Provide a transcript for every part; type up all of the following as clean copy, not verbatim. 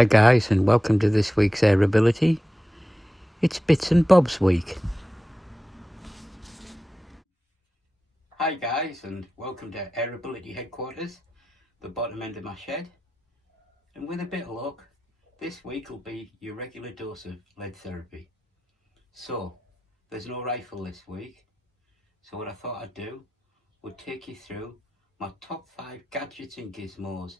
Hi guys, and welcome to this week's Airability. It's Bits and Bobs week. Hi guys, and welcome to Airability headquarters, the bottom end of my shed. And with a bit of luck, this week will be your regular dose of lead therapy. So, there's no rifle this week, so what I thought I'd do would take you through my top 5 gadgets and gizmos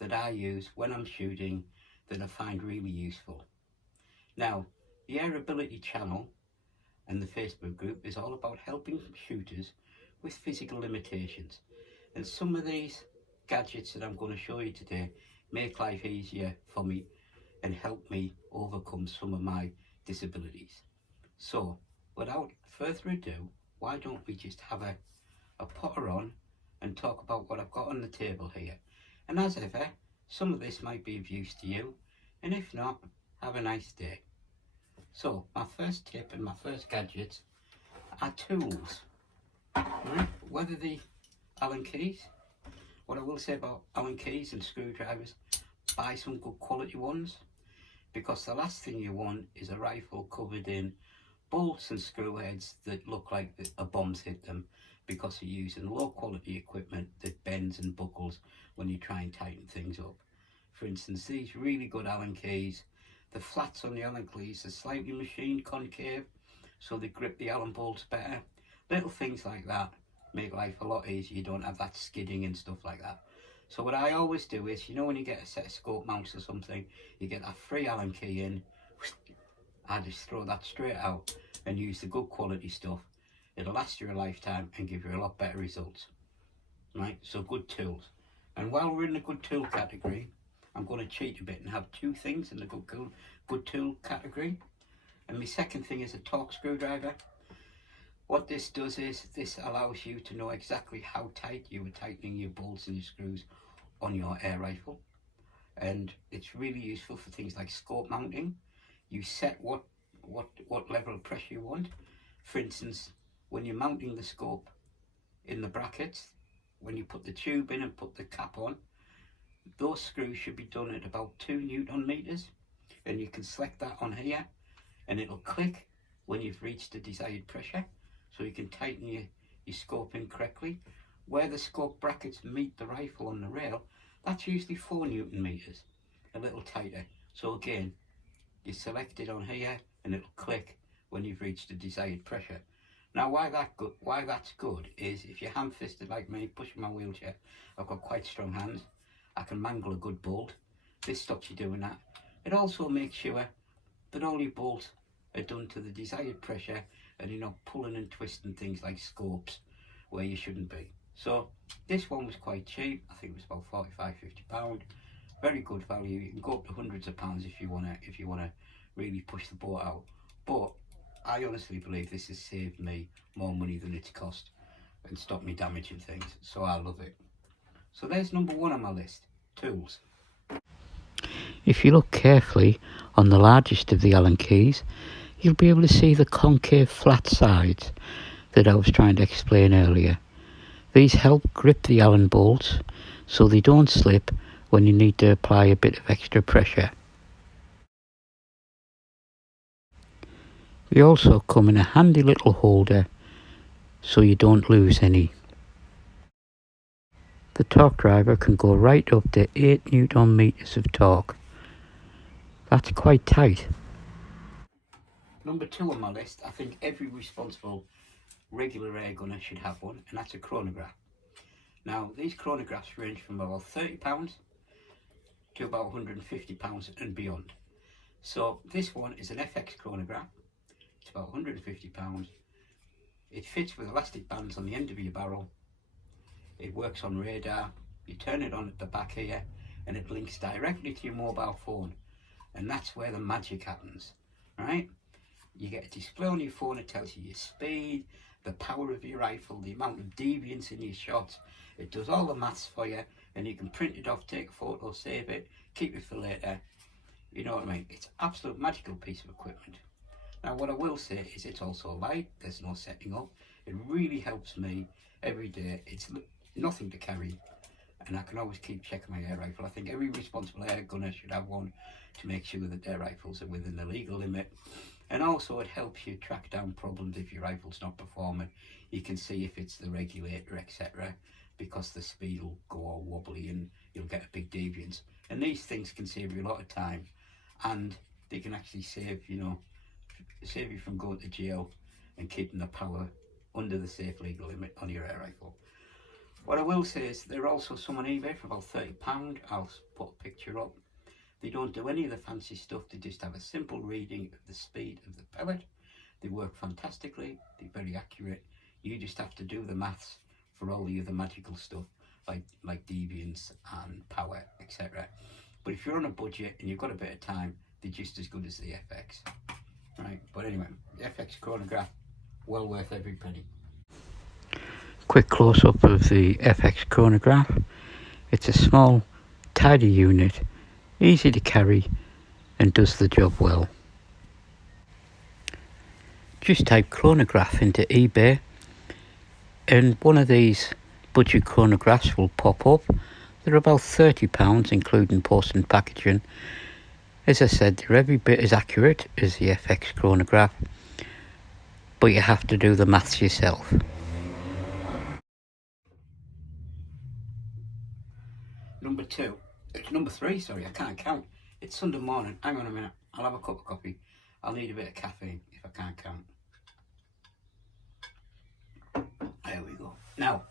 that I use when I'm shooting that I find really useful. Now, the Airability channel and the Facebook group is all about helping shooters with physical limitations, and some of these gadgets that I'm going to show you today make life easier for me and help me overcome some of my disabilities. So without further ado, why don't we just have a potter on and talk about what I've got on the table here. And as ever, some of this might be of use to you, and if not, have a nice day. So my first tip and my first gadgets are tools. Right? Whether the Allen keys, what I will say about Allen keys and screwdrivers, buy some good quality ones, because the last thing you want is a rifle covered in bolts and screw heads that look like a bomb's hit them, because you're using low quality equipment that bends and buckles when you try and tighten things up. For instance, these really good Allen keys, the flats on the Allen keys are slightly machined concave, so they grip the Allen bolts better. Little things like that make life a lot easier. You don't have that skidding and stuff like that. So what I always do is, you know, when you get a set of scope mounts or something, you get that free Allen key in, I just throw that straight out and use the good quality stuff. It'll last you a lifetime and give you a lot better results. Right, so good tools. And while we're in the good tool category, I'm going to cheat a bit and have 2 things in the good tool category. And my second thing is a torque screwdriver. What this does is, this allows you to know exactly how tight you are tightening your bolts and your screws on your air rifle. And it's really useful for things like scope mounting. You set what level of pressure you want. For instance, when you're mounting the scope in the brackets, when you put the tube in and put the cap on, those screws should be done at about 2 Newton meters, and you can select that on here and it'll click when you've reached the desired pressure, so you can tighten your scope in correctly. Where the scope brackets meet the rifle on the rail, that's usually 4 Newton meters, a little tighter. So again, you select it on here and it'll click when you've reached the desired pressure. Now why that's good is, if you're ham-fisted like me, pushing my wheelchair, I've got quite strong hands, I can mangle a good bolt. This stops you doing that. It also makes sure that all your bolts are done to the desired pressure and you're not pulling and twisting things like scopes where you shouldn't be. So this one was quite cheap. I think it was about £45–50. Very good value. You can go up to hundreds of pounds if you wanna really push the boat out. But I honestly believe this has saved me more money than it's cost and stopped me damaging things. So I love it. So there's number 1 on my list, tools. If you look carefully on the largest of the Allen keys, you'll be able to see the concave flat sides that I was trying to explain earlier. These help grip the Allen bolts so they don't slip when you need to apply a bit of extra pressure. They also come in a handy little holder so you don't lose any. The torque driver can go right up to 8 Newton meters of torque. That's quite tight. Number 2 on my list, I think every responsible regular air gunner should have one, and that's a chronograph. Now these chronographs range from about £30 to about £150 and beyond. So this one is an FX chronograph. It's about £150. It fits with elastic bands on the end of your barrel. It works on radar. You turn it on at the back here and it links directly to your mobile phone, and that's where the magic happens, right? You get a display on your phone. It tells you your speed, the power of your rifle, the amount of deviance in your shots. It does all the maths for you, and you can print it off, take a photo, save it, keep it for later. You know what I mean? It's an absolute magical piece of equipment. Now what I will say is it's also light. There's no setting up. It really helps me every day. It's nothing to carry, and I can always keep checking my air rifle. I think every responsible air gunner should have one to make sure that their rifles are within the legal limit. And also it helps you track down problems if your rifle's not performing. You can see if it's the regulator, etc., because the speed will go all wobbly and you'll get a big deviance. And these things can save you a lot of time, and they can actually save you from going to jail and keeping the power under the safe legal limit on your air rifle. What I will say is there are also some on eBay for about £30. I'll put a picture up. They don't do any of the fancy stuff, they just have a simple reading of the speed of the pellet. They work fantastically, they're very accurate. You just have to do the maths for all the other magical stuff like deviance and power, etc. But if you're on a budget and you've got a bit of time, they're just as good as the FX. Right, but anyway, the FX Chronograph, well worth every penny. Quick close-up of the FX Chronograph. It's a small, tidy unit, easy to carry and does the job well. Just type chronograph into eBay and one of these budget chronographs will pop up. They're about £30 including post and packaging. As I said, they're every bit as accurate as the FX Chronograph, but you have to do the maths yourself. Number three, sorry, I can't count. It's Sunday morning. Hang on a minute. I'll have a cup of coffee. I'll need a bit of caffeine if I can't count. There we go. Now,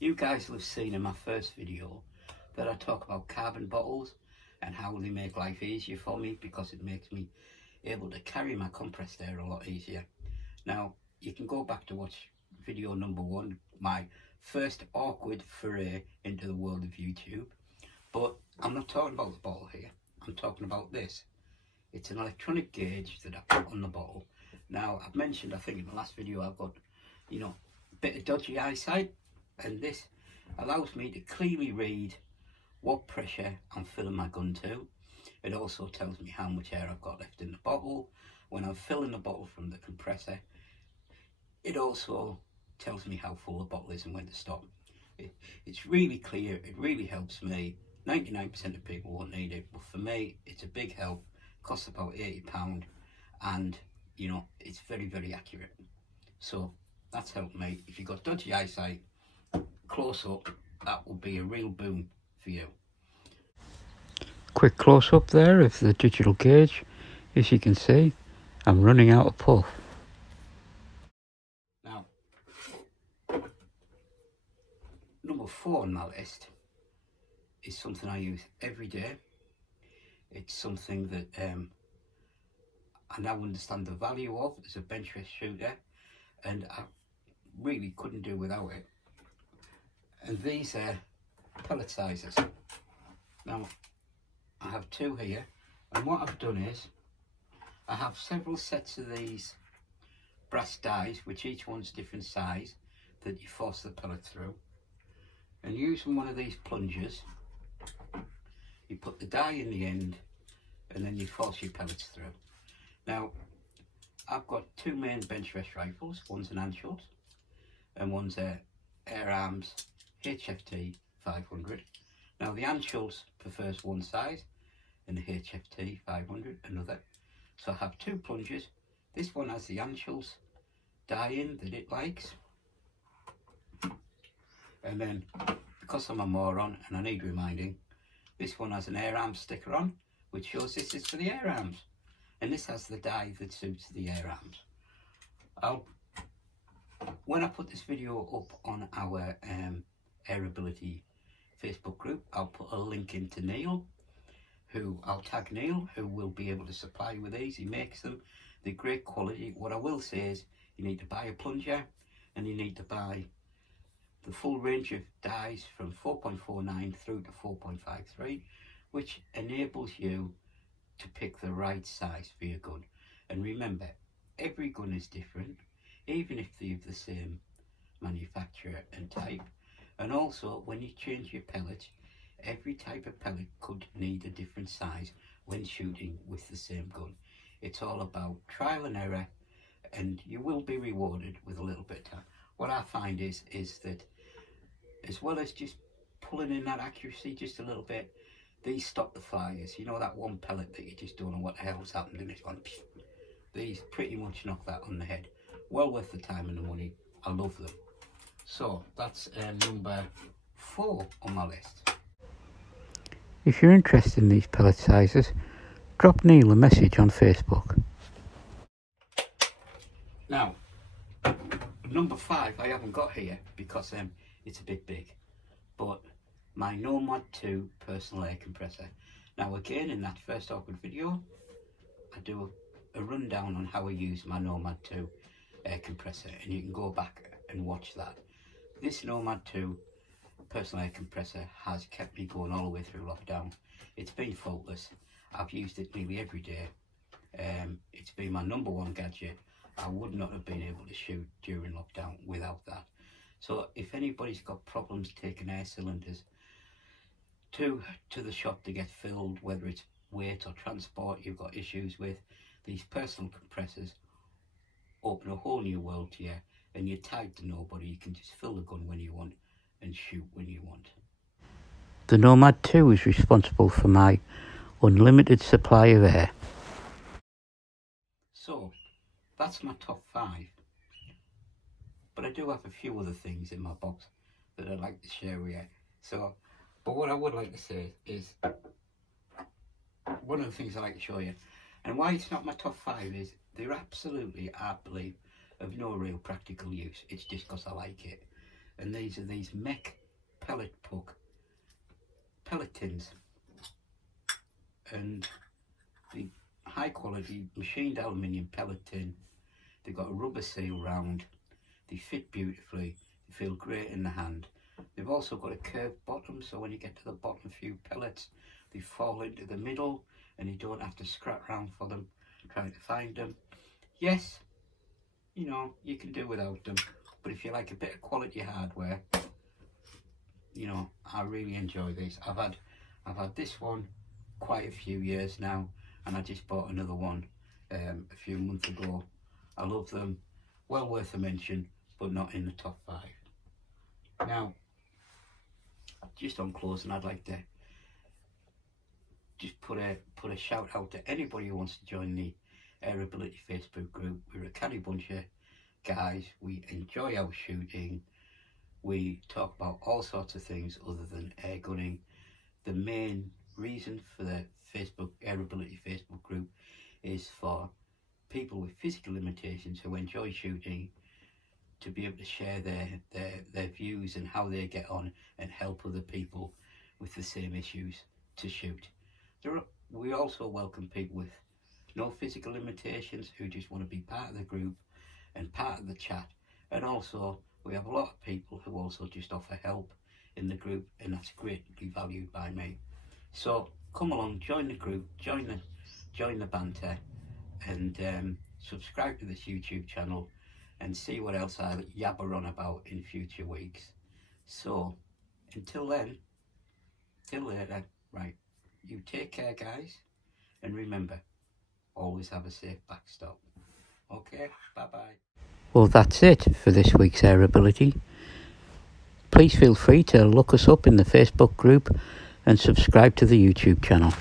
you guys will have seen in my first video that I talk about carbon bottles and how they make life easier for me because it makes me able to carry my compressed air a lot easier. Now, you can go back to watch video number 1, my first awkward foray into the world of YouTube. But I'm not talking about the bottle here. I'm talking about this. It's an electronic gauge that I put on the bottle. Now, I've mentioned, I think in the last video, I've got, a bit of dodgy eyesight, and this allows me to clearly read what pressure I'm filling my gun to. It also tells me how much air I've got left in the bottle. When I'm filling the bottle from the compressor, it also tells me how full the bottle is and when to stop. It's really clear, it really helps me. 99% of people won't need it, but for me it's a big help. It costs about £80 and it's very, very accurate. So that's helped me. If you've got dodgy eyesight, close up, that will be a real boom for you. Quick close up there of the digital gauge. As you can see, I'm running out of puff. Now, number 4 on my list is something I use every day. It's something that I now understand the value of as a benchrest shooter, and I really couldn't do without it. And these are pellet sizes. Now, I have 2 here, and what I've done is I have several sets of these brass dies, which each one's different size, that you force the pellet through. And using one of these plungers, you put the die in the end and then you force your pellets through. Now, I've got 2 main benchrest rifles. One's an Anschutz and one's a Air Arms HFT 500. Now, the Anschutz prefers one size and the HFT 500 another. So I have 2 plungers. This one has the Anschutz die in that it likes. And then, because I'm a moron and I need reminding, this one has an Air Arms sticker on, which shows this is for the Air Arms. And this has the die that suits the Air Arms. When I put this video up on our Airability Facebook group, I'll put a link into Neil, I'll tag Neil, who will be able to supply you with these. He makes them. They're great quality. What I will say is you need to buy a plunger and you need to buy the full range of dies from 4.49 through to 4.53, which enables you to pick the right size for your gun. And remember, every gun is different, even if they're the same manufacturer and type. And also, when you change your pellets, every type of pellet could need a different size when shooting with the same gun. It's all about trial and error, and you will be rewarded with a little bit of time. What I find is that as well as just pulling in that accuracy just a little bit, these stop the flyers. You know that one pellet that you just don't know what the hell's happened and it's gone. These pretty much knock that on the head. Well worth the time and the money. I love them. So that's number 4 on my list. If you're interested in these pellet sizes, drop Neil a message on Facebook. Now, number 5 I haven't got here because it's a bit big, but my Nomad 2 personal air compressor. Now again, in that first awkward video, I do a rundown on how I use my Nomad 2 air compressor, and you can go back and watch that. This Nomad 2 personal air compressor has kept me going all the way through lockdown. It's been faultless. I've used it nearly every day. It's been my number 1 gadget. I would not have been able to shoot during lockdown without that. So if anybody's got problems taking air cylinders to the shop to get filled, whether it's weight or transport you've got issues with, these personal compressors open a whole new world to you, and you're tied to nobody. You can just fill the gun when you want and shoot when you want. The Nomad 2 is responsible for my unlimited supply of air. So that's my top 5. But I do have a few other things in my box that I'd like to share with you. So, but what I would like to say is, one of the things I like to show you, and why it's not my top 5 is, they're absolutely, I believe, of no real practical use. It's just because I like it. And these are these MEC Pellet Puck pellet tins. And the high quality machined aluminium pellet tin. They've got a rubber seal round. They fit beautifully. They feel great in the hand. They've also got a curved bottom, so when you get to the bottom few pellets, they fall into the middle and you don't have to scrap around for them trying to find them. Yes, you know, you can do without them, but if you like a bit of quality hardware, you know, I really enjoy these. I've had this one quite a few years now, and I just bought another one a few months ago. I love them. Well worth a mention, but not in the top 5. Now, just on closing, I'd like to just put a shout out to anybody who wants to join the Airability Facebook group. We're a canny bunch of guys. We enjoy our shooting. We talk about all sorts of things other than air gunning. The main reason for the Airability Facebook group is for people with physical limitations who enjoy shooting to be able to share their views and how they get on and help other people with the same issues to shoot. We also welcome people with no physical limitations who just want to be part of the group and part of the chat. And also we have a lot of people who also just offer help in the group, and that's greatly valued by me. So come along, join the group, join the banter, and subscribe to this YouTube channel and see what else I yabber on about in future weeks. So until then, till later, right, you take care guys, and remember, always have a safe backstop. Okay, bye bye. Well, that's it for this week's Airability. Please feel free to look us up in the Facebook group and subscribe to the YouTube channel.